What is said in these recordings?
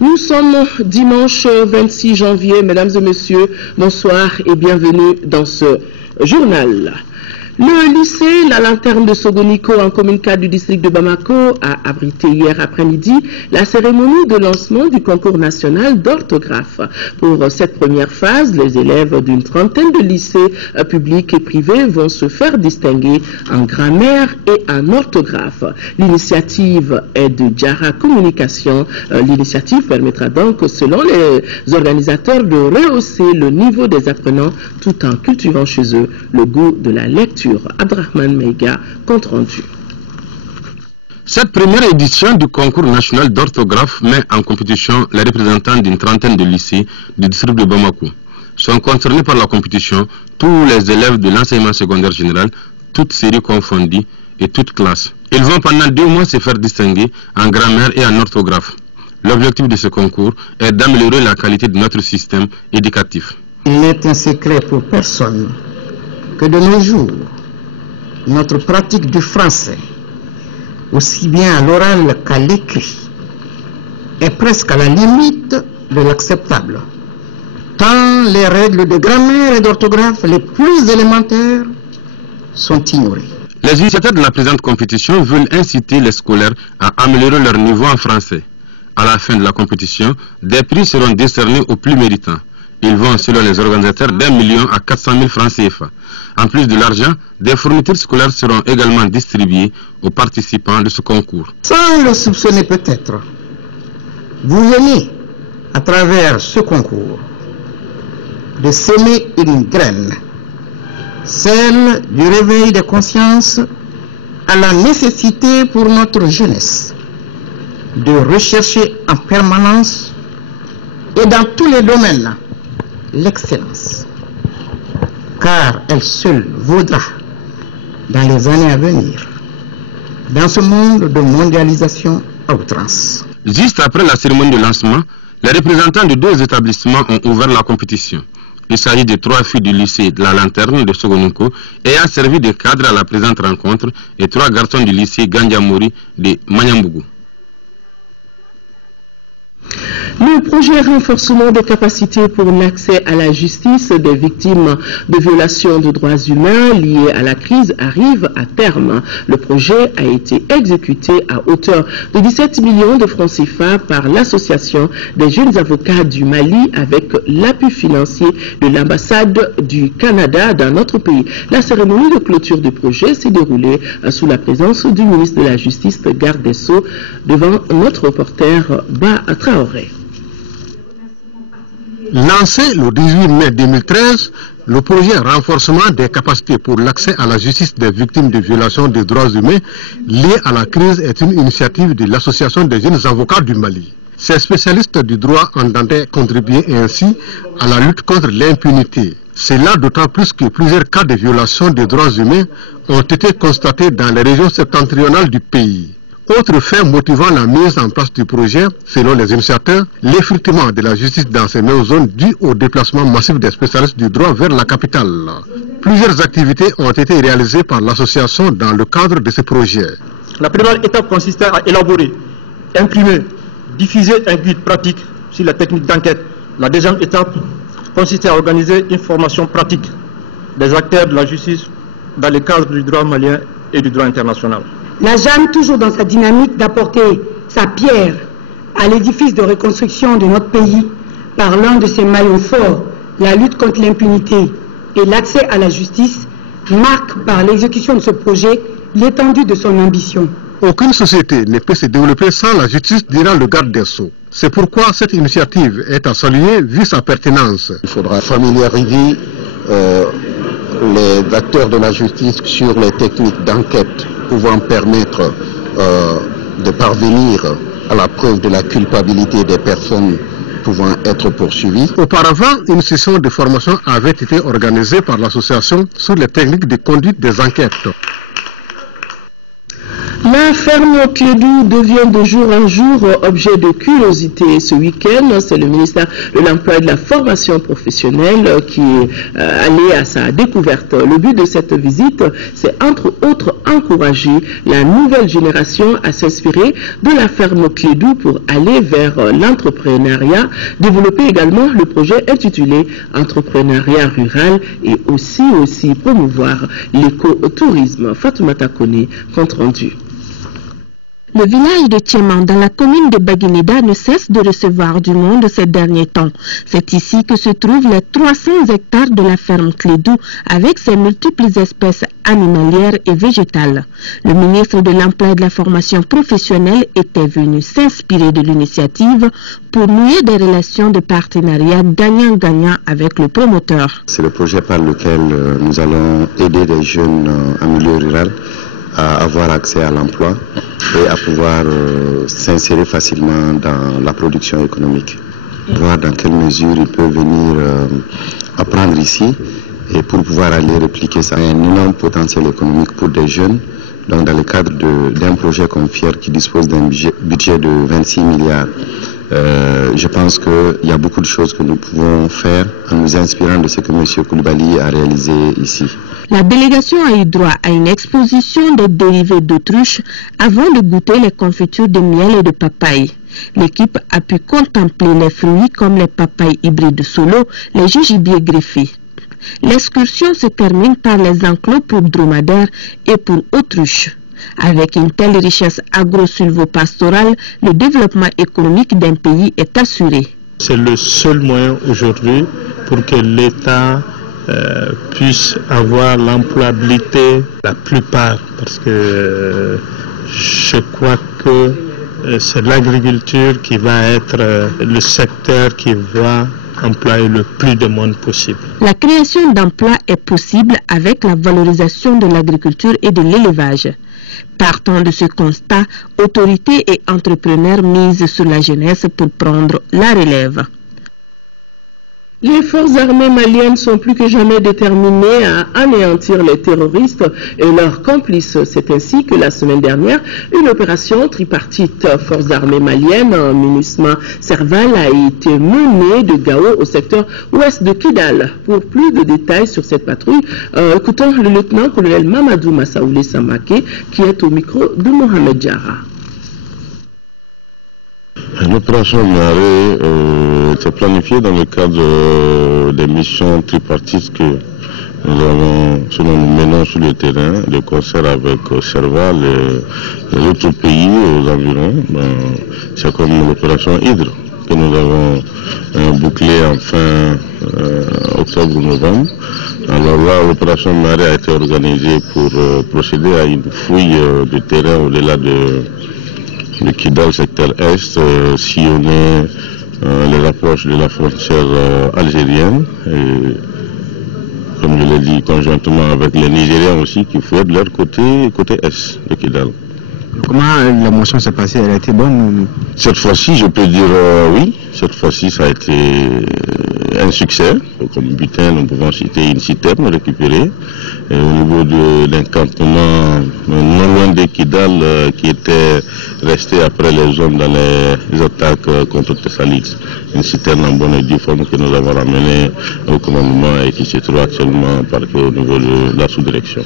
Nous sommes dimanche 26 janvier, mesdames et messieurs, bonsoir et bienvenue dans ce journal. Le lycée La Lanterne de Sogoniko, en commune 4 du district de Bamako, a abrité hier après-midi la cérémonie de lancement du concours national d'orthographe. Pour cette première phase, les élèves d'une trentaine de lycées publics et privés vont se faire distinguer en grammaire et en orthographe. L'initiative est de Jara Communication. L'initiative permettra donc, selon les organisateurs, de rehausser le niveau des apprenants tout en cultivant chez eux le goût de la lecture. Abdrahman Meiga, compte rendu. Cette première édition du concours national d'orthographe met en compétition les représentants d'une trentaine de lycées du district de Bamako. Sont concernés par la compétition tous les élèves de l'enseignement secondaire général, toutes séries confondues et toutes classes. Ils vont pendant 2 mois se faire distinguer en grammaire et en orthographe. L'objectif de ce concours est d'améliorer la qualité de notre système éducatif. Il n'est un secret pour personne que de nos jours, notre pratique du français, aussi bien à l'oral qu'à l'écrit, est presque à la limite de l'acceptable. Tant les règles de grammaire et d'orthographe les plus élémentaires sont ignorées. Les initiateurs de la présente compétition veulent inciter les scolaires à améliorer leur niveau en français. À la fin de la compétition, des prix seront décernés aux plus méritants. Ils vont, selon les organisateurs, d'1 million à 400 000 francs CFA. En plus de l'argent, des fournitures scolaires seront également distribuées aux participants de ce concours. Sans le soupçonner peut-être, vous venez, à travers ce concours, de semer une graine, celle du réveil des consciences à la nécessité pour notre jeunesse de rechercher en permanence et dans tous les domaines l'excellence, car elle seule vaudra dans les années à venir dans ce monde de mondialisation à outrance. Juste après la cérémonie de lancement, les représentants de 2 établissements ont ouvert la compétition. Il s'agit de 3 filles du lycée de La Lanterne de Sogoniko ayant servi de cadre à la présente rencontre et 3 garçons du lycée Gandiamori de Manyambougou. Le projet renforcement des capacités pour l'accès à la justice des victimes de violations de droits humains liées à la crise arrive à terme. Le projet a été exécuté à hauteur de 17 millions de francs CFA par l'Association des jeunes avocats du Mali avec l'appui financier de l'ambassade du Canada dans notre pays. La cérémonie de clôture du projet s'est déroulée sous la présence du ministre de la Justice, garde des Sceaux, devant notre reporter Ba Traoré. Lancé le 18 mai 2013, le projet renforcement des capacités pour l'accès à la justice des victimes de violations des droits humains liées à la crise est une initiative de l'Association des jeunes avocats du Mali. Ces spécialistes du droit entendaient contribuer ainsi à la lutte contre l'impunité. C'est là d'autant plus que plusieurs cas de violations des droits humains ont été constatés dans les régions septentrionales du pays. Autre fait motivant la mise en place du projet, selon les initiateurs, l'effritement de la justice dans ces mêmes zones dû au déplacement massif des spécialistes du droit vers la capitale. Plusieurs activités ont été réalisées par l'association dans le cadre de ce projet. La première étape consistait à élaborer, imprimer, diffuser un guide pratique sur la technique d'enquête. La deuxième étape consistait à organiser une formation pratique des acteurs de la justice dans le cadre du droit malien et du droit international. La JAN, toujours dans sa dynamique d'apporter sa pierre à l'édifice de reconstruction de notre pays par l'un de ses maillons forts, la lutte contre l'impunité et l'accès à la justice, marque par l'exécution de ce projet l'étendue de son ambition. Aucune société ne peut se développer sans la justice, dira le garde des Sceaux. C'est pourquoi cette initiative est à saluer vu sa pertinence. Il faudra familiariser les acteurs de la justice sur les techniques d'enquête pouvant permettre de parvenir à la preuve de la culpabilité des personnes pouvant être poursuivies. Auparavant, une session de formation avait été organisée par l'association sur les techniques de conduite des enquêtes. La ferme Clédou devient de jour en jour objet de curiosité. Ce week-end, c'est le ministère de l'Emploi et de la Formation professionnelle qui est allé à sa découverte. Le but de cette visite, c'est entre autres encourager la nouvelle génération à s'inspirer de la ferme Clédou pour aller vers l'entrepreneuriat, développer également le projet intitulé Entrepreneuriat rural et aussi promouvoir l'écotourisme. Fatoumata Kone, compte rendu. Le village de Tcheman, dans la commune de Baguineda, ne cesse de recevoir du monde ces derniers temps. C'est ici que se trouvent les 300 hectares de la ferme Clédou, avec ses multiples espèces animalières et végétales. Le ministre de l'Emploi et de la Formation professionnelle était venu s'inspirer de l'initiative pour nouer des relations de partenariat gagnant-gagnant avec le promoteur. C'est le projet par lequel nous allons aider les jeunes en milieu rural à avoir accès à l'emploi et à pouvoir s'insérer facilement dans la production économique. Voir dans quelle mesure ils peuvent venir apprendre ici et pour pouvoir aller répliquer ça. Il y a un énorme potentiel économique pour des jeunes. Donc dans le cadre d'un projet comme FIER qui dispose d'un budget de 26 milliards, je pense qu'il y a beaucoup de choses que nous pouvons faire en nous inspirant de ce que M. Koulibaly a réalisé ici. La délégation a eu droit à une exposition des dérivés d'autruche avant de goûter les confitures de miel et de papaye. L'équipe a pu contempler les fruits comme les papayes hybrides solo, les gibiers greffés. L'excursion se termine par les enclos pour dromadaires et pour autruches. Avec une telle richesse agro-silvopastorale, le développement économique d'un pays est assuré. C'est le seul moyen aujourd'hui pour que l'État puisse avoir l'employabilité la plupart, parce que je crois que c'est l'agriculture qui va être le secteur qui va employer le plus de monde possible. La création d'emplois est possible avec la valorisation de l'agriculture et de l'élevage. Partant de ce constat, autorités et entrepreneurs misent sur la jeunesse pour prendre la relève. Les forces armées maliennes sont plus que jamais déterminées à anéantir les terroristes et leurs complices. C'est ainsi que la semaine dernière, une opération tripartite forces armées maliennes en MINUSMA Serval a été menée de Gao au secteur ouest de Kidal. Pour plus de détails sur cette patrouille, écoutons le lieutenant-colonel Mamadou Massaoulé Samake qui est au micro de Mohamed Diarra. L'opération Marée était planifiée dans le cadre des missions tripartites que nous menons sur le terrain, de concert avec Serval et les autres pays aux environs. C'est comme l'opération Hydre que nous avons bouclée en fin octobre-novembre. Alors là, l'opération Marée a été organisée pour procéder à une fouille de terrain au-delà de Kidal, secteur Est, sillonner les approches de la frontière algérienne et, comme je l'ai dit, conjointement avec les Nigériens aussi qui fouillent de leur côté Est de Kidal. Comment la motion s'est passée? Elle a été bonne? Cette fois-ci, je peux dire oui. Cette fois-ci, ça a été un succès. Comme butin, nous pouvons citer une citerne récupérée. Et au niveau de l'encampement non loin de Kidal qui était resté après les hommes dans les attaques contre Tessalix. Une citerne en bonne et due forme que nous avons ramenée au commandement et qui se trouve actuellement au niveau de la sous-direction.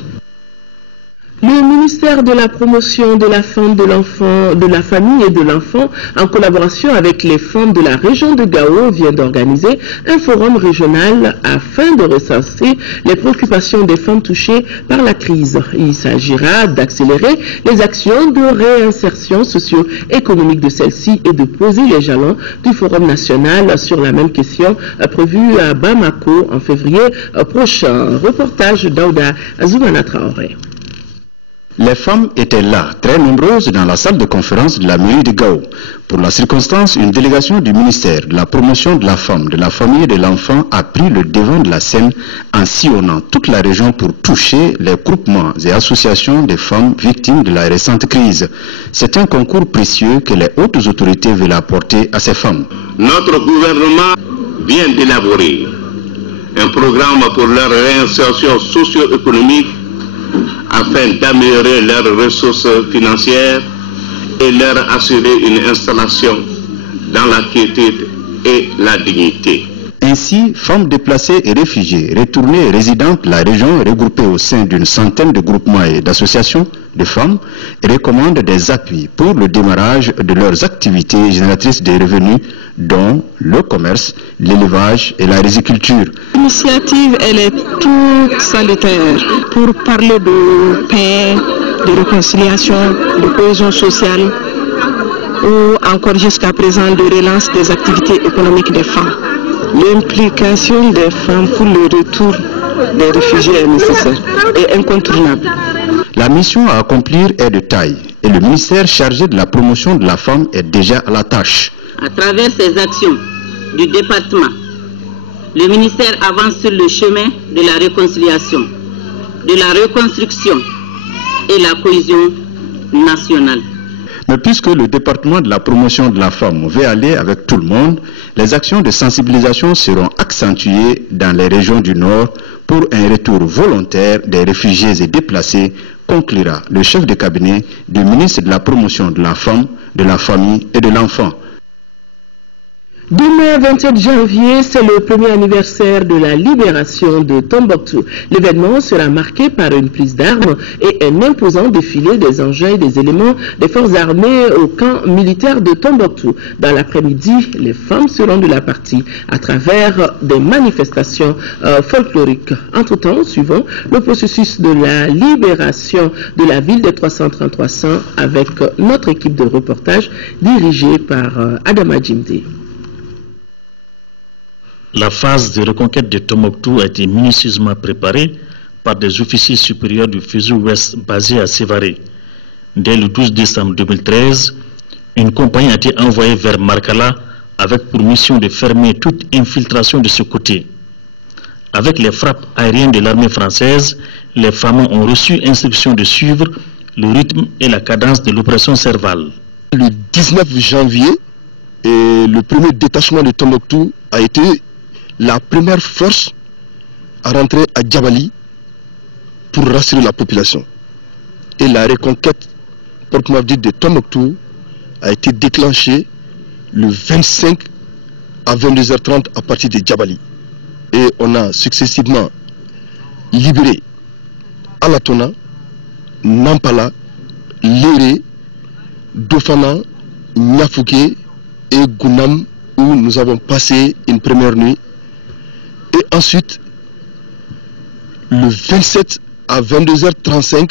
Le ministère de la Promotion de la Femme, de l'Enfant, de la Famille et de l'Enfant, en collaboration avec les femmes de la région de Gao, vient d'organiser un forum régional afin de recenser les préoccupations des femmes touchées par la crise. Il s'agira d'accélérer les actions de réinsertion socio-économique de celles-ci et de poser les jalons du forum national sur la même question prévue à Bamako en février prochain. Reportage d'Aouda Azoumana Traoré. Les femmes étaient là, très nombreuses dans la salle de conférence de la mairie de Gao. Pour la circonstance, une délégation du ministère de la Promotion de la Femme, de la Famille et de l'Enfant a pris le devant de la scène en sillonnant toute la région pour toucher les groupements et associations des femmes victimes de la récente crise. C'est un concours précieux que les hautes autorités veulent apporter à ces femmes. Notre gouvernement vient d'élaborer un programme pour leur réinsertion socio-économique afin d'améliorer leurs ressources financières et leur assurer une installation dans la quiétude et la dignité. Ainsi, femmes déplacées et réfugiées, retournées et résidentes de la région, regroupées au sein d'une centaine de groupements et d'associations de femmes, recommandent des appuis pour le démarrage de leurs activités génératrices de revenus, dont le commerce, l'élevage et la riziculture. L'initiative, elle est toute salutaire pour parler de paix, de réconciliation, de cohésion sociale, ou encore jusqu'à présent de relance des activités économiques des femmes. L'implication des femmes pour le retour des réfugiés est nécessaire et incontournable. La mission à accomplir est de taille et le ministère chargé de la promotion de la femme est déjà à la tâche. À travers ces actions du département, le ministère avance sur le chemin de la réconciliation, de la reconstruction et la cohésion nationale. Mais puisque le département de la promotion de la femme veut aller avec tout le monde, les actions de sensibilisation seront accentuées dans les régions du Nord pour un retour volontaire des réfugiés et déplacés, conclura le chef de cabinet du ministre de la promotion de la femme, de la famille et de l'enfant. Demain, 27 janvier, c'est le premier anniversaire de la libération de Tombouctou. L'événement sera marqué par une prise d'armes et un imposant défilé des engins et des éléments des forces armées au camp militaire de Tombouctou. Dans l'après-midi, les femmes seront de la partie à travers des manifestations folkloriques. Entre-temps, suivons le processus de la libération de la ville des 333 saints avec notre équipe de reportage dirigée par Adama Djimdi. La phase de reconquête de Tombouctou a été minutieusement préparée par des officiers supérieurs du Fuzou-Ouest basés à Sévaré. Dès le 12 décembre 2013, une compagnie a été envoyée vers Markala avec pour mission de fermer toute infiltration de ce côté. Avec les frappes aériennes de l'armée française, les femmes ont reçu instruction de suivre le rythme et la cadence de l'opération Serval. Le 19 janvier, le premier détachement de Tombouctou a été la première force à rentrer à Djabali pour rassurer la population. Et la reconquête proprement dite de Tombouctou a été déclenchée le 25 à 22h30 à partir de Djabali. Et on a successivement libéré Alatona, Nampala, Léré, Dofana, Nyafouké et Gounam, où nous avons passé une première nuit. Et ensuite, le 27 à 22h35,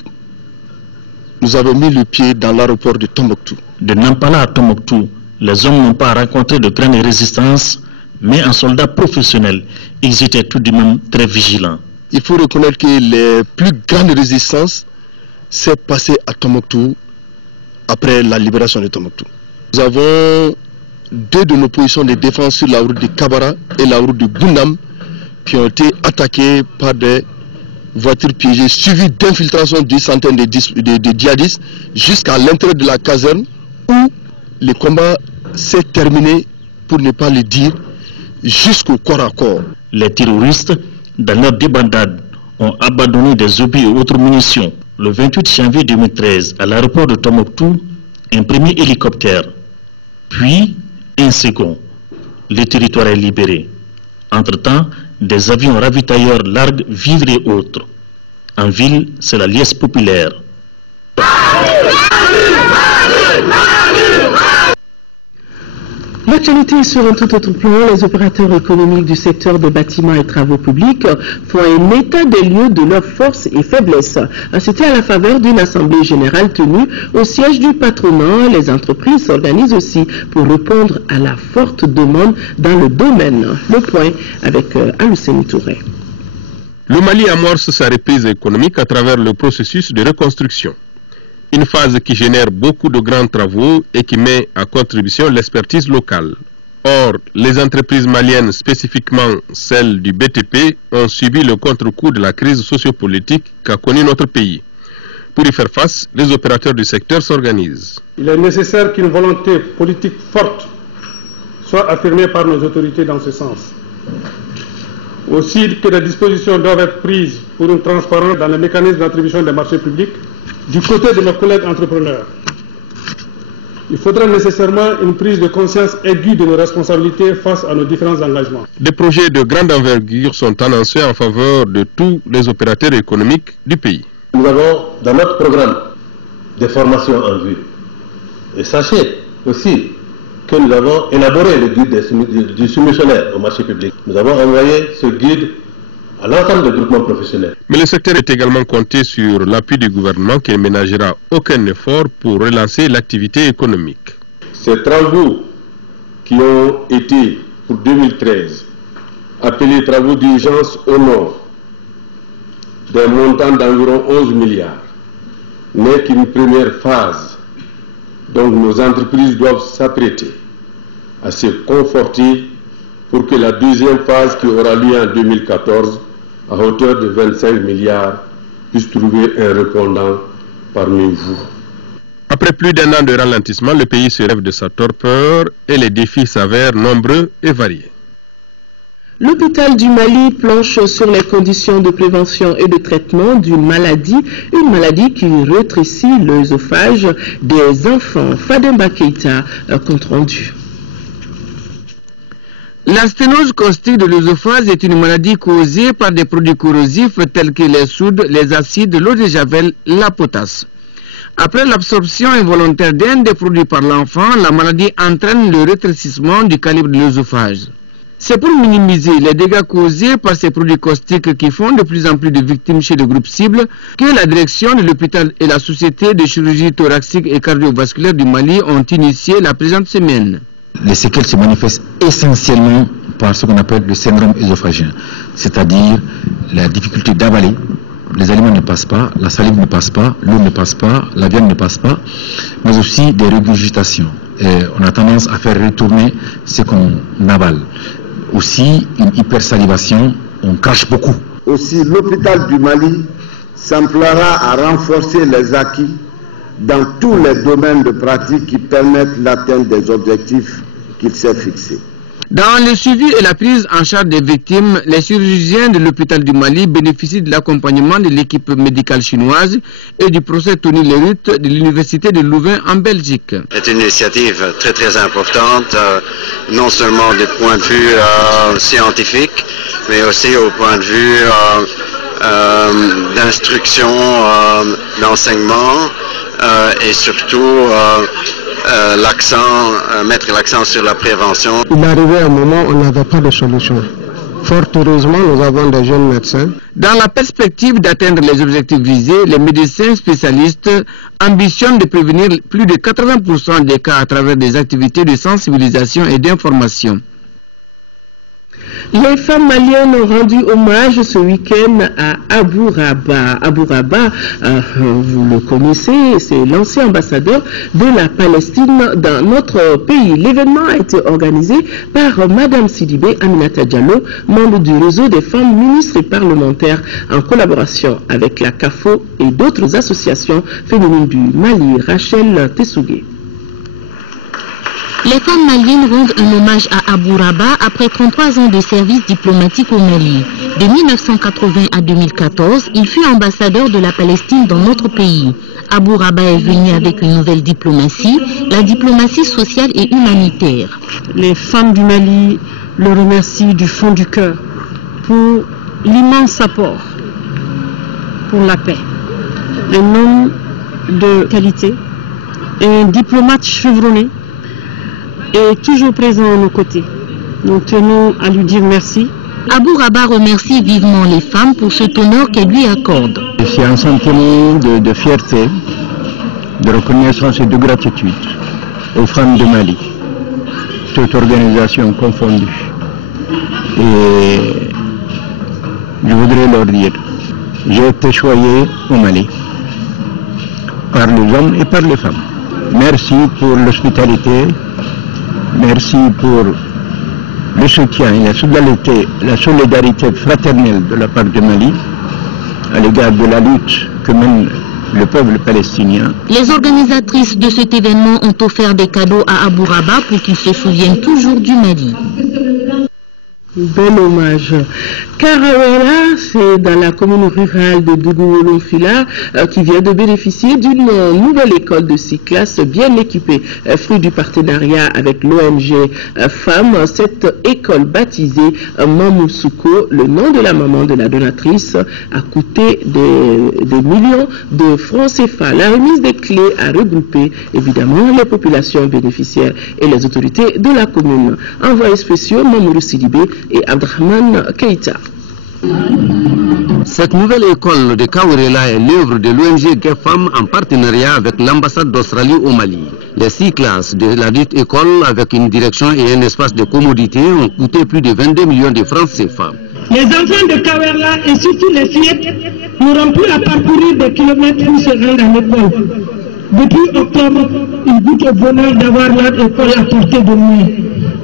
nous avons mis le pied dans l'aéroport de Tombouctou. De Nampala à Tombouctou, les hommes n'ont pas rencontré de grandes résistances, mais en soldats professionnels, ils étaient tout de même très vigilants. Il faut reconnaître que les plus grandes résistances s'est passées à Tombouctou après la libération de Tombouctou. Nous avons deux de nos positions de défense sur la route de Kabara et la route de Goundam qui ont été attaquées par des voitures piégées suivies d'infiltration d'une centaine de djihadistes jusqu'à l'intérieur de la caserne où le combat s'est terminé, pour ne pas le dire, jusqu'au corps à corps. Les terroristes, dans leur débandade, ont abandonné des obus et autres munitions. Le 28 janvier 2013, à l'aéroport de Tombouctou, un premier hélicoptère, puis un second. Le territoire est libéré. Entre-temps, des avions ravitailleurs larguent vivres et autres. En ville, c'est la liesse populaire. L'actualité sur un tout autre plan, les opérateurs économiques du secteur des bâtiments et travaux publics font un état des lieux de leurs forces et faiblesses. C'était à la faveur d'une assemblée générale tenue au siège du patronat. Les entreprises s'organisent aussi pour répondre à la forte demande dans le domaine. Le point avec Alousseni Touré. Le Mali amorce sa reprise économique à travers le processus de reconstruction. Une phase qui génère beaucoup de grands travaux et qui met à contribution l'expertise locale. Or, les entreprises maliennes, spécifiquement celles du BTP, ont subi le contre-coup de la crise sociopolitique qu'a connue notre pays. Pour y faire face, les opérateurs du secteur s'organisent. Il est nécessaire qu'une volonté politique forte soit affirmée par nos autorités dans ce sens. aussi que des dispositions doivent être prises pour une transparence dans les mécanismes d'attribution des marchés publics. Du côté de mes collègues entrepreneurs, il faudra nécessairement une prise de conscience aiguë de nos responsabilités face à nos différents engagements. Des projets de grande envergure sont annoncés en faveur de tous les opérateurs économiques du pays. Nous avons dans notre programme des formations en vue. Et sachez aussi que nous avons élaboré le guide du soumissionnaire au marché public. Nous avons envoyé ce guide à l'ensemble des groupements professionnels. Mais le secteur est également compté sur l'appui du gouvernement qui ne ménagera aucun effort pour relancer l'activité économique. Ces travaux qui ont été pour 2013 appelés travaux d'urgence au nord d'un montant d'environ 11 milliards n'est qu'une première phase. Donc nos entreprises doivent s'apprêter à se conforter pour que la deuxième phase qui aura lieu en 2014 à hauteur de 25 milliards puisse trouver un répondant parmi vous. Après plus d'un an de ralentissement, le pays se rêve de sa torpeur et les défis s'avèrent nombreux et variés. L'hôpital du Mali planche sur les conditions de prévention et de traitement d'une maladie qui rétrécit l'œsophage des enfants. Fademba Keita, compte rendu. La sténose caustique de l'œsophage est une maladie causée par des produits corrosifs tels que les soudes, les acides, l'eau de javel, la potasse. Après l'absorption involontaire d'un des produits par l'enfant, la maladie entraîne le rétrécissement du calibre de l'œsophage. C'est pour minimiser les dégâts causés par ces produits caustiques qui font de plus en plus de victimes chez le groupe cible que la direction de l'hôpital et la Société de chirurgie thoracique et cardiovasculaire du Mali ont initié la présente semaine. Les séquelles se manifestent essentiellement par ce qu'on appelle le syndrome œsophagien, c'est-à-dire la difficulté d'avaler. Les aliments ne passent pas, la salive ne passe pas, l'eau ne passe pas, la viande ne passe pas, mais aussi des régurgitations. Et on a tendance à faire retourner ce qu'on avale. Aussi une hypersalivation, on crache beaucoup. Aussi l'hôpital du Mali s'emploiera à renforcer les acquis dans tous les domaines de pratique qui permettent l'atteinte des objectifs qu'il s'est fixés. Dans le suivi et la prise en charge des victimes, les chirurgiens de l'hôpital du Mali bénéficient de l'accompagnement de l'équipe médicale chinoise et du professeur Tony Lerut de l'université de Louvain en Belgique. C'est une initiative très importante, non seulement du point de vue scientifique, mais aussi au point de vue d'instruction, d'enseignement et surtout mettre l'accent sur la prévention. Il arrivait un moment où on n'avait pas de solution. Fort heureusement, nous avons des jeunes médecins. Dans la perspective d'atteindre les objectifs visés, les médecins spécialistes ambitionnent de prévenir plus de 80% des cas à travers des activités de sensibilisation et d'information. Les femmes maliennes ont rendu hommage ce week-end à Abou Raba. Abou Raba, vous le connaissez, c'est l'ancien ambassadeur de la Palestine dans notre pays. L'événement a été organisé par Madame Sidibé Aminata Diallo, membre du réseau des femmes ministres et parlementaires, en collaboration avec la CAFO et d'autres associations féminines du Mali. Rachel Tessougué. Les femmes maliennes rendent un hommage à Abou Raba après 33 ans de service diplomatique au Mali. De 1980 à 2014, il fut ambassadeur de la Palestine dans notre pays. Abou Raba est venu avec une nouvelle diplomatie, la diplomatie sociale et humanitaire. Les femmes du Mali le remercient du fond du cœur pour l'immense apport pour la paix. Un homme de qualité, un diplomate chevronné, est toujours présent à nos côtés. Nous tenons à lui dire merci. Abou Raba remercie vivement les femmes pour cet honneur qu'elles lui accordent. C'est un sentiment de fierté, de reconnaissance et de gratitude aux femmes de Mali, toute organisation confondue. Et je voudrais leur dire, j'ai été choyé au Mali par les hommes et par les femmes. Merci pour l'hospitalité. Merci pour le soutien et la solidarité fraternelle de la part du Mali à l'égard de la lutte que mène le peuple palestinien. Les organisatrices de cet événement ont offert des cadeaux à Abou Raba pour qu'il se souvienne toujours du Mali. Bel hommage. Karawela, c'est dans la commune rurale de Dougou-Olonfila qui vient de bénéficier d'une nouvelle école de 6 classes bien équipée. Fruit du partenariat avec l'ONG Femmes, cette école baptisée Mamoussouko, le nom de la maman de la donatrice, a coûté des millions de francs CFA. La remise des clés a regroupé évidemment les populations bénéficiaires et les autorités de la commune. Envoyés spéciaux Mamourou Sidibé et Abdrahman Keita. Cette nouvelle école de Kawerela est l'œuvre de l'ONG GEFAM en partenariat avec l'ambassade d'Australie au Mali. Les 6 classes de la dite école, avec une direction et un espace de commodité, ont coûté plus de 22 millions de francs CFA. Les enfants de Kawerela et surtout les fillettes n'auront plus à parcourir des kilomètres pour se rendre à l'école. Depuis octobre, ils goûtent au bonheur d'avoir leur école à portée de main,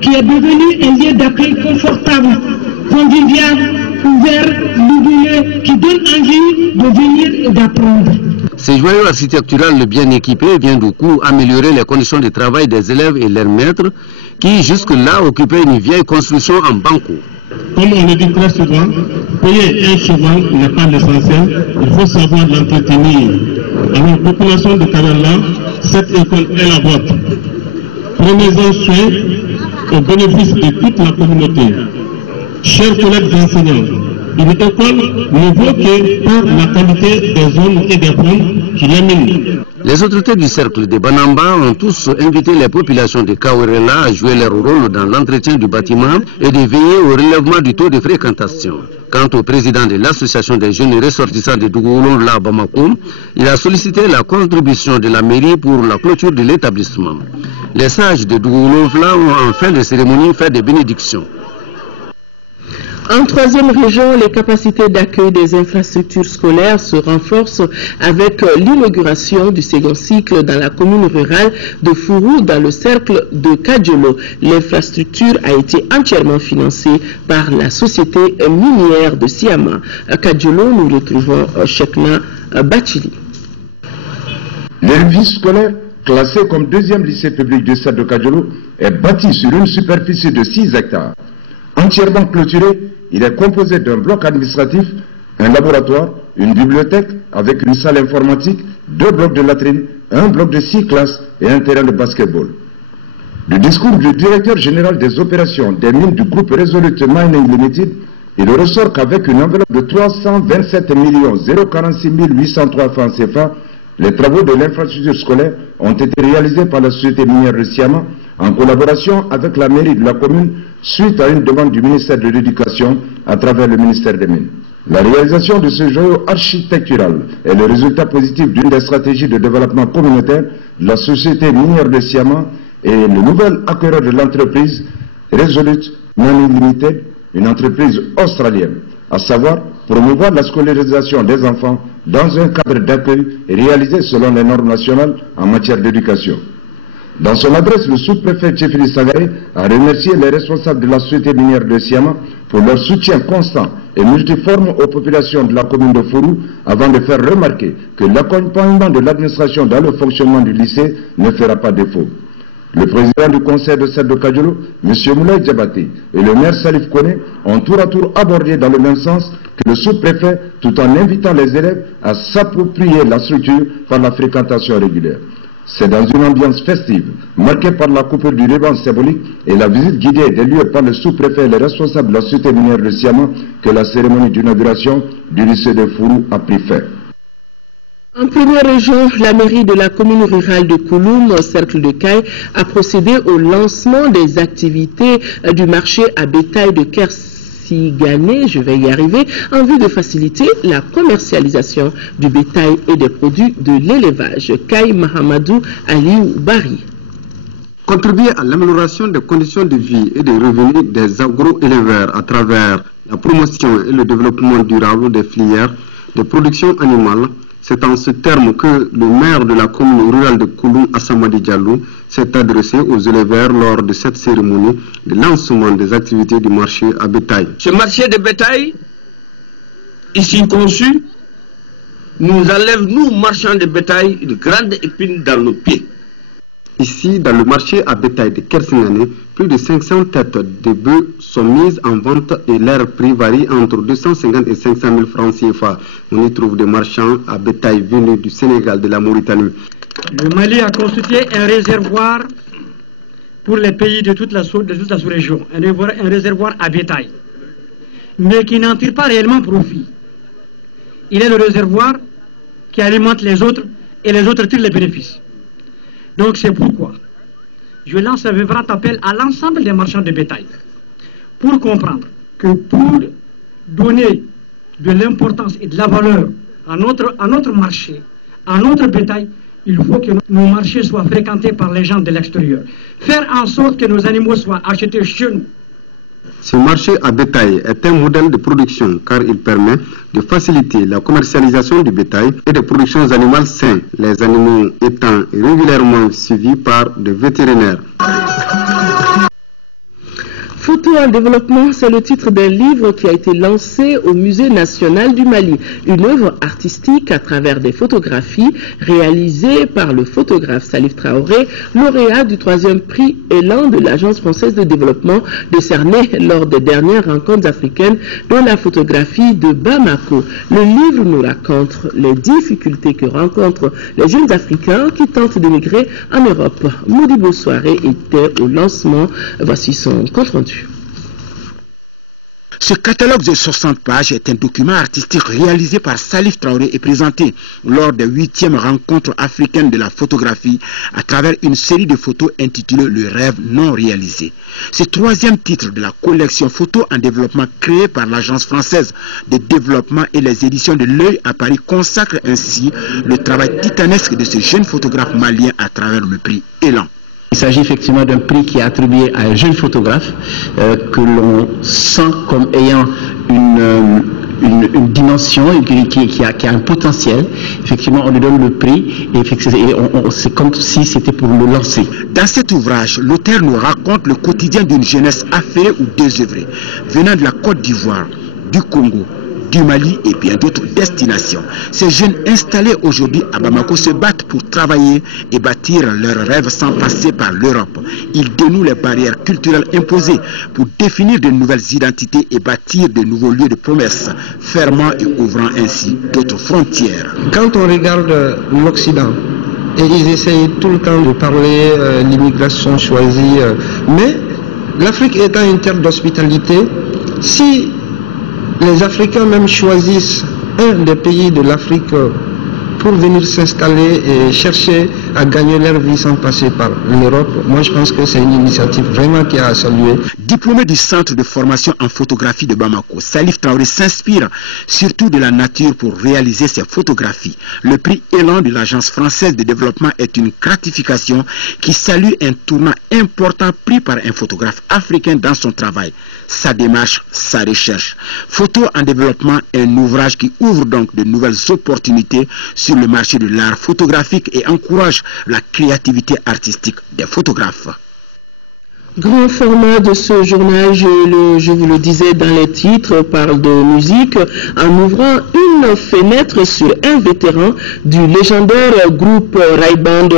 qui est devenue un lieu d'accueil confortable, convivial, ouvert, lumineux, qui donne envie de venir et d'apprendre. Ce joyau architectural bien équipé vient du coup améliorer les conditions de travail des élèves et leurs maîtres qui jusque-là occupaient une vieille construction en banco. Comme on le dit très souvent, payer un cheval n'est pas l'essentiel, il faut savoir l'entretenir. Alors, population de Kawerela, cette école est la vôtre. Prenez-en soin au bénéfice de toute la communauté. Chers collègues enseignants, une école ne vaut que par la qualité des zones et des fonds qui l'éminent. Les autorités du cercle de Banamba ont tous invité les populations de Kawerela à jouer leur rôle dans l'entretien du bâtiment et de veiller au relèvement du taux de fréquentation. Quant au président de l'association des jeunes ressortissants de Dougou-Olonfila Bamako, il a sollicité la contribution de la mairie pour la clôture de l'établissement. Les sages de Dougou-Olonfila ont en fin de cérémonie fait des bénédictions. En troisième région, les capacités d'accueil des infrastructures scolaires se renforcent avec l'inauguration du second cycle dans la commune rurale de Fourou dans le cercle de Kadjolo. L'infrastructure a été entièrement financée par la société minière de Siama. À Kadjolo, nous retrouvons Chekna Bachili. L'édifice scolaire, classé comme deuxième lycée public du stade de Kadjolo, est bâti sur une superficie de 6 hectares. Entièrement clôturé, il est composé d'un bloc administratif, un laboratoire, une bibliothèque avec une salle informatique, 2 blocs de latrines, un bloc de 6 classes et un terrain de basketball. Du discours du directeur général des opérations des mines du groupe Resolute Mining Limited, il ressort qu'avec une enveloppe de 327 046 803 francs CFA, les travaux de l'infrastructure scolaire ont été réalisés par la société minière de Siama en collaboration avec la mairie de la commune suite à une demande du ministère de l'Éducation à travers le ministère des Mines. La réalisation de ce joyau architectural est le résultat positif d'une des stratégies de développement communautaire de la société minière de Siama et le nouvel acquéreur de l'entreprise Resolute Mining Limited, une entreprise australienne, à savoir promouvoir la scolarisation des enfants dans un cadre d'accueil réalisé selon les normes nationales en matière d'éducation. Dans son adresse, le sous-préfet Tchefili Sangaré a remercié les responsables de la société minière de Siama pour leur soutien constant et multiforme aux populations de la commune de Fourou avant de faire remarquer que l'accompagnement de l'administration dans le fonctionnement du lycée ne fera pas défaut. Le président du conseil de Stade de Kadjolo, M. Moulay Diabaté, et le maire Salif Kone ont tour à tour abordé dans le même sens que le sous-préfet, tout en invitant les élèves à s'approprier la structure par la fréquentation régulière. C'est dans une ambiance festive, marquée par la coupure du ruban symbolique et la visite guidée des lieux par le sous-préfet et les responsables de la société minière de Siama, que la cérémonie d'inauguration du lycée de Fourou a pris fin. En première région, la mairie de la commune rurale de Kouloum, au cercle de Caille, a procédé au lancement des activités du marché à bétail de Kersigane, je vais y arriver, en vue de faciliter la commercialisation du bétail et des produits de l'élevage. Caille Mahamadou Aliou Bari. Contribuer à l'amélioration des conditions de vie et des revenus des agro-éleveurs à travers la promotion et le développement durable des filières de production animale. C'est en ce terme que le maire de la commune rurale de Kouloum, Assamadi Diallo, s'est adressé aux éleveurs lors de cette cérémonie de lancement des activités du marché à bétail. Ce marché de bétail, ici conçu, nous enlève, nous marchands de bétail, une grande épine dans nos pieds. Ici, dans le marché à bétail de Kersingane, plus de 500 têtes de bœufs sont mises en vente et leur prix varie entre 250 et 500 000 francs CFA. On y trouve des marchands à bétail venus du Sénégal, de la Mauritanie. Le Mali a constitué un réservoir pour les pays de toute la sous-région, un réservoir à bétail, mais qui n'en tire pas réellement profit. Il est le réservoir qui alimente les autres et les autres tirent les bénéfices. Donc c'est pourquoi je lance un vibrant appel à l'ensemble des marchands de bétail pour comprendre que pour donner de l'importance et de la valeur à notre marché, à notre bétail, il faut que nos marchés soient fréquentés par les gens de l'extérieur. Faire en sorte que nos animaux soient achetés chez nous. Ce marché à bétail est un modèle de production car il permet de faciliter la commercialisation du bétail et des productions animales saines, les animaux étant régulièrement suivis par des vétérinaires. Photo en développement, c'est le titre d'un livre qui a été lancé au Musée national du Mali. Une œuvre artistique à travers des photographies réalisées par le photographe Salif Traoré, lauréat du 3e prix Élan de l'Agence française de développement, décerné lors des dernières rencontres africaines de la photographie de Bamako. Le livre nous raconte les difficultés que rencontrent les jeunes Africains qui tentent d'émigrer en Europe. Modibo Soirée était au lancement. Voici son compte rendu. Ce catalogue de 60 pages est un document artistique réalisé par Salif Traoré et présenté lors des 8e rencontres africaines de la photographie à travers une série de photos intitulée Le rêve non réalisé. Ce 3e titre de la collection Photo en développement créée par l'Agence française de développement et les éditions de l'Œil à Paris consacre ainsi le travail titanesque de ce jeune photographe malien à travers le prix Élan. Il s'agit effectivement d'un prix qui est attribué à un jeune photographe que l'on sent comme ayant une dimension qui a un potentiel. Effectivement, on lui donne le prix et c'est comme si c'était pour le lancer. Dans cet ouvrage, l'auteur nous raconte le quotidien d'une jeunesse affairée ou désœuvrée, venant de la Côte d'Ivoire, du Congo, du Mali et bien d'autres destinations. Ces jeunes installés aujourd'hui à Bamako se battent pour travailler et bâtir leurs rêves sans passer par l'Europe. Ils dénouent les barrières culturelles imposées pour définir de nouvelles identités et bâtir de nouveaux lieux de promesses, fermant et ouvrant ainsi d'autres frontières. Quand on regarde l'Occident, et ils essayent tout le temps de parler l'immigration choisie, mais l'Afrique étant une terre d'hospitalité, si les Africains même choisissent un des pays de l'Afrique pour venir s'installer et chercher à gagner leur vie sans passer par l'Europe. Moi, je pense que c'est une initiative vraiment qui a à saluer. Diplômé du centre de formation en photographie de Bamako, Salif Traoré s'inspire surtout de la nature pour réaliser ses photographies. Le prix Élan de l'Agence française de développement est une gratification qui salue un tournant important pris par un photographe africain dans son travail, sa démarche, sa recherche. Photo en développement est un ouvrage qui ouvre donc de nouvelles opportunités sur le marché de l'art photographique et encourage la créativité artistique des photographes. Grand format de ce journal, je vous le disais dans les titres, parle de musique en ouvrant une fenêtre sur un vétéran du légendaire groupe Rai Band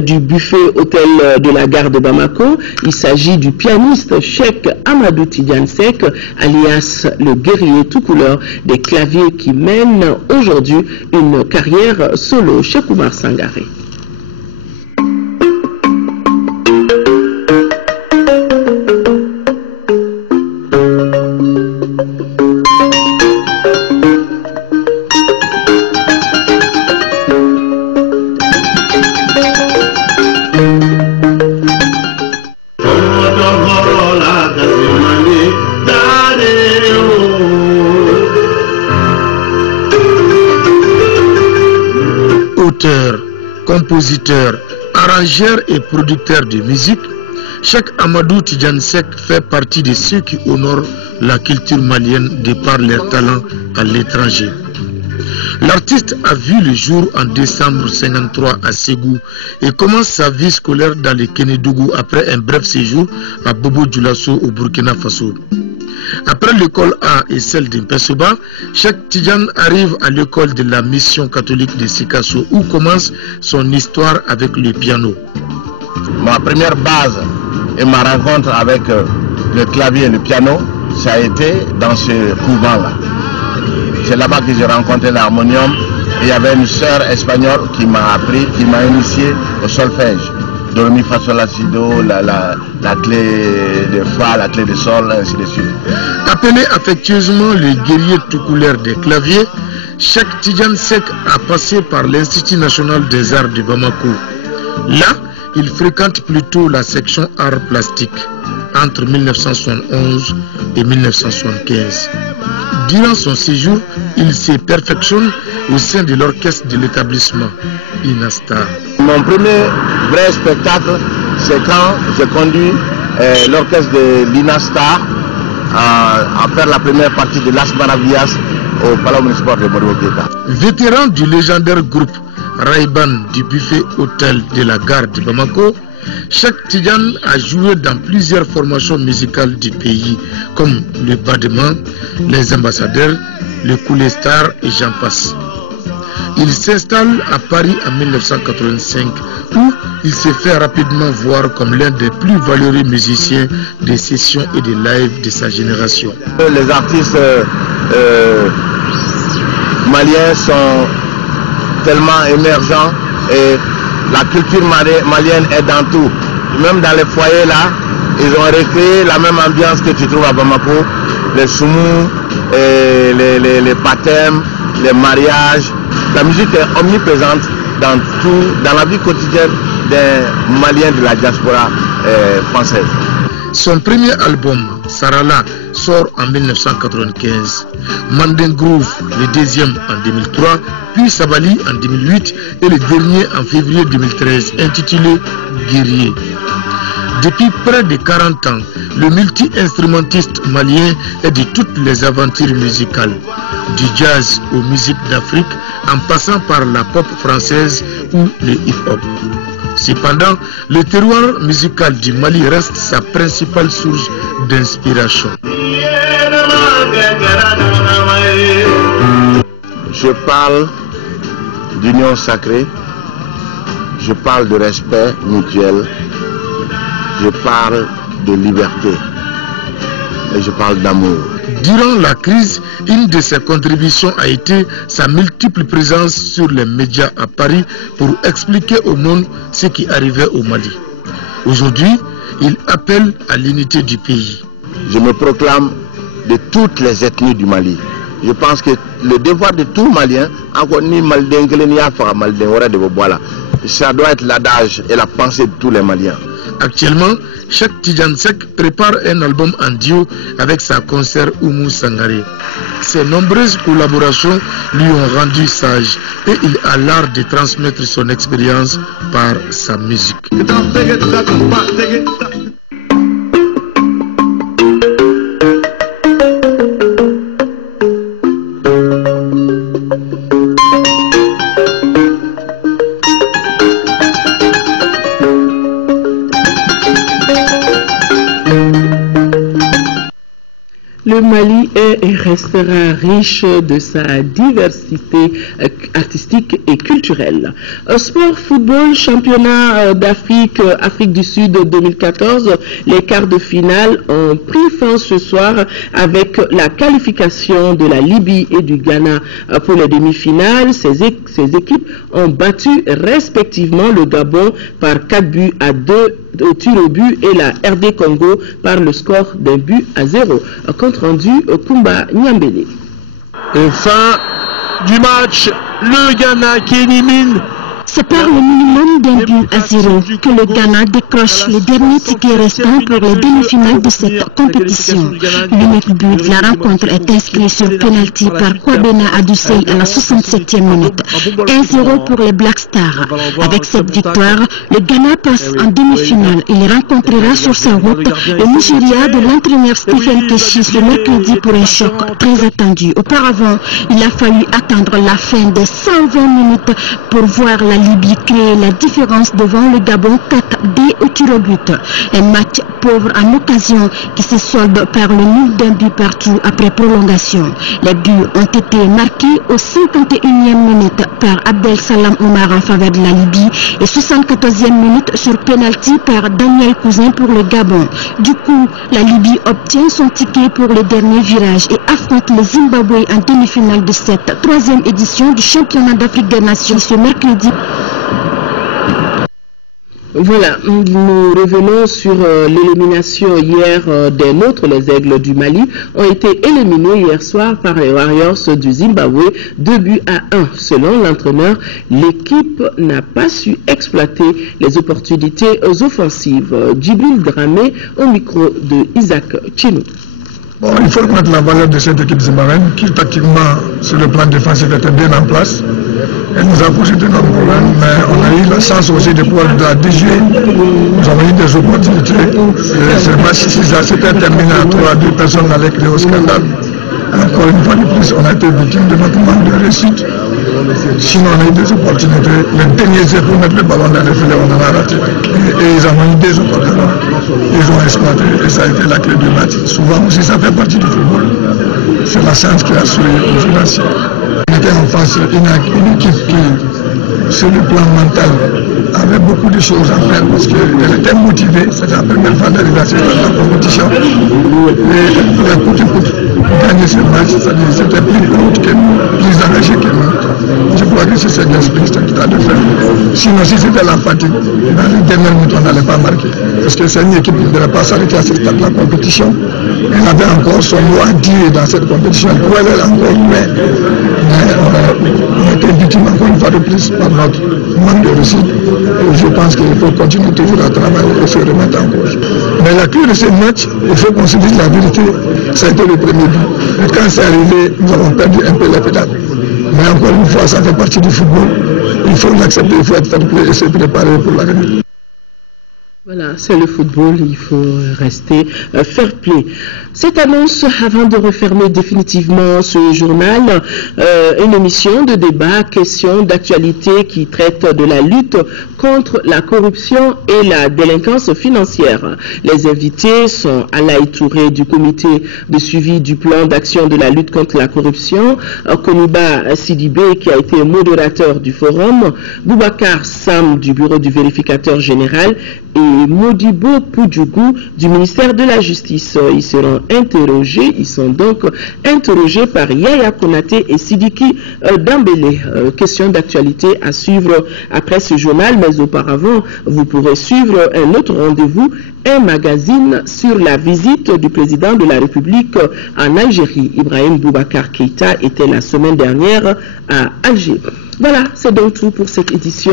du buffet hôtel de la gare de Bamako. Il s'agit du pianiste Cheikh Amadou Tidiane Seck, alias le guerrier tout couleur des claviers qui mène aujourd'hui une carrière solo. Cheikh Oumar Sangaré. Compositeur, arrangeur et producteur de musique, Cheikh Amadou Tidiane Seck fait partie de ceux qui honorent la culture malienne de par leur talent à l'étranger. L'artiste a vu le jour en décembre 1953 à Ségou et commence sa vie scolaire dans le Kénédougou après un bref séjour à Bobo Dioulasso au Burkina Faso. Après l'école A et celle d'Impesoba, Cheikh Tidiane arrive à l'école de la mission catholique de Sikasso où commence son histoire avec le piano. ma première base et ma rencontre avec le clavier et le piano, ça a été dans ce couvent-là. C'est là-bas que j'ai rencontré l'harmonium. Et il y avait une sœur espagnole qui m'a appris, qui m'a initié au solfège. Do, mi, fa, sol, la, si, do, la clé de fa, la clé de sol, ainsi de suite. Appelé affectueusement le guerrier tout couleur des claviers, Cheikh Tidiane Seck a passé par l'Institut national des arts de Bamako. Là, il fréquente plutôt la section arts plastiques entre 1971 et 1975. Durant son séjour, il se perfectionne au sein de l'orchestre de l'établissement Inastar. Mon premier vrai spectacle, c'est quand j'ai conduit l'orchestre de l'Inastar à faire la première partie de Las Maravillas au Palais municipal de Modibo Keïta. Vétéran du légendaire groupe Ray-Ban du buffet hôtel de la gare de Bamako, Cheikh Tidiane a joué dans plusieurs formations musicales du pays, comme le Badement, les Ambassadeurs, le Koulé Star et j'en passe. Il s'installe à Paris en 1985, où il s'est fait rapidement voir comme l'un des plus valeureux musiciens des sessions et des lives de sa génération. Les artistes maliens sont tellement émergents et la culture malienne est dans tout. Même dans les foyers là, ils ont recréé la même ambiance que tu trouves à Bamako. Les soumous, les baptêmes, les mariages. La musique est omniprésente dans tout, dans la vie quotidienne des Maliens de la diaspora française. Son premier album, Sarala, sort en 1995. Manding Groove, le deuxième en 2003, puis Sabali en 2008 et le dernier en février 2013, intitulé Guerrier. Depuis près de 40 ans, le multi-instrumentiste malien est de toutes les aventures musicales, du jazz aux musiques d'Afrique, en passant par la pop française ou le hip-hop. Cependant, le terroir musical du Mali reste sa principale source d'inspiration. Je parle d'union sacrée, je parle de respect mutuel, je parle de liberté et je parle d'amour. Durant la crise, une de ses contributions a été sa multiple présence sur les médias à Paris pour expliquer au monde ce qui arrivait au Mali. Aujourd'hui, il appelle à l'unité du pays. Je me proclame de toutes les ethnies du Mali. Je pense que le devoir de tout Malien, ça doit être l'adage et la pensée de tous les Maliens. Actuellement, Cheikh Tidiane Seck prépare un album en duo avec sa concert Oumou Sangaré. Ses nombreuses collaborations lui ont rendu sage et il a l'art de transmettre son expérience par sa musique. Le Mali est et restera riche de sa diversité artistique et culturelle. Sport, football, championnat d'Afrique, Afrique du Sud 2014, les quarts de finale ont pris fin ce soir avec la qualification de la Libye et du Ghana pour les demi-finales. Ces équipes ont battu respectivement le Gabon par 4 buts à 2 au tir au but et la RD Congo par le score d'un but à 0. Compte rendu Kumba Nyambele. Et fin du match, le Ghana qui élimine. C'est par le minimum d'un but à 0 que le Ghana décroche le dernier ticket restant pour les demi-finales de cette compétition. L'unique but de la rencontre est inscrit sur penalty par Kwabena Adusei à la 67e minute. 1-0 pour les Black Stars. Avec cette victoire, le Ghana passe en demi-finale. Il rencontrera sur sa route le Nigeria de l'entraîneur Stephen Keshi le mercredi pour un choc très attendu. Auparavant, il a fallu attendre la fin des 120 minutes pour voir la Libye crée la différence devant le Gabon 4-2 au tir au but. Un match pauvre en occasion qui se solde par le nul d'un but partout après prolongation. Les buts ont été marqués au 51e minute par Abdel Salam Omar en faveur de la Libye et 74e minute sur penalty par Daniel Cousin pour le Gabon. Du coup, la Libye obtient son ticket pour le dernier virage et affronte le Zimbabwe en demi-finale de cette 3e édition du championnat d'Afrique des Nations ce mercredi. Voilà, nous revenons sur l'élimination hier des nôtres. Les Aigles du Mali ont été éliminés hier soir par les Warriors du Zimbabwe, 2-1. Selon l'entraîneur, l'équipe n'a pas su exploiter les opportunités offensives. Djibril Dramé au micro de Isaac Chinou. Bon, il faut reconnaître la valeur de cette équipe zimbabwéenne qui, tactiquement, sur le plan défensif, était bien en place. Elle nous a posé de nombreux problèmes, mais on a eu la chance aussi de pouvoir la déjouer. Nous avons eu des opportunités. Ce match, si ça s'était terminé à 3-2, personne n'allait créer au scandale. Encore une fois de plus, on a été victime de notre manque de réussite. Sinon, on a eu des opportunités. Le dernier essai pour mettre le ballon dans le filet, on en a raté. Et ils ont eu des opportunités. Ils ont exploité et ça a été la clé du match. Souvent aussi, ça fait partie du football. C'est la chance qui a assuré le financier. On était en face d'une équipe qui, sur le plan mental, avait beaucoup de choses à faire parce qu'elle était motivée. C'était la première fois d'arriver à la compétition. Et elle voulait coûte gagner ce match. C'était plus court que nous, plus engagé que nous. Je crois que c'est cet esprit qui a de faire. Sinon, si c'était la fatigue, dans les dernières minutes, on n'allait pas marquer. Parce que c'est une équipe qui ne devrait pas s'arrêter à ce stade de la compétition. Elle avait encore son mot à dire dans cette compétition. Elle pouvait aller encore mais on était victime encore une fois de plus par notre manque de réussite. Et je pense qu'il faut continuer toujours à travailler et se remettre en cause. Mais la clé de ce match, il faut qu'on se dise la vérité, ça a été le premier but. Et quand c'est arrivé, nous avons perdu un peu les pédales. Mais encore une fois, ça fait partie du football. Il faut l'accepter, il faut être fair play et se préparer pour l'avenir. Voilà, c'est le football, il faut rester fair play. Cette annonce, avant de refermer définitivement ce journal, une émission de débat, questions d'actualité qui traite de la lutte contre la corruption et la délinquance financière. Les invités sont Alaï Touré du comité de suivi du plan d'action de la lutte contre la corruption, Koniba Sidibé qui a été modérateur du forum, Boubacar Sam du bureau du vérificateur général et Modibo Poudjougou du ministère de la Justice. Ils seront interrogés, ils sont donc interrogés par Yaya Konaté et Sidiki Dambélé. Question d'actualité à suivre après ce journal, mais auparavant, vous pourrez suivre un autre rendez-vous, un magazine sur la visite du président de la République en Algérie. Ibrahim Boubacar Keïta était la semaine dernière à Alger. Voilà, c'est donc tout pour cette édition.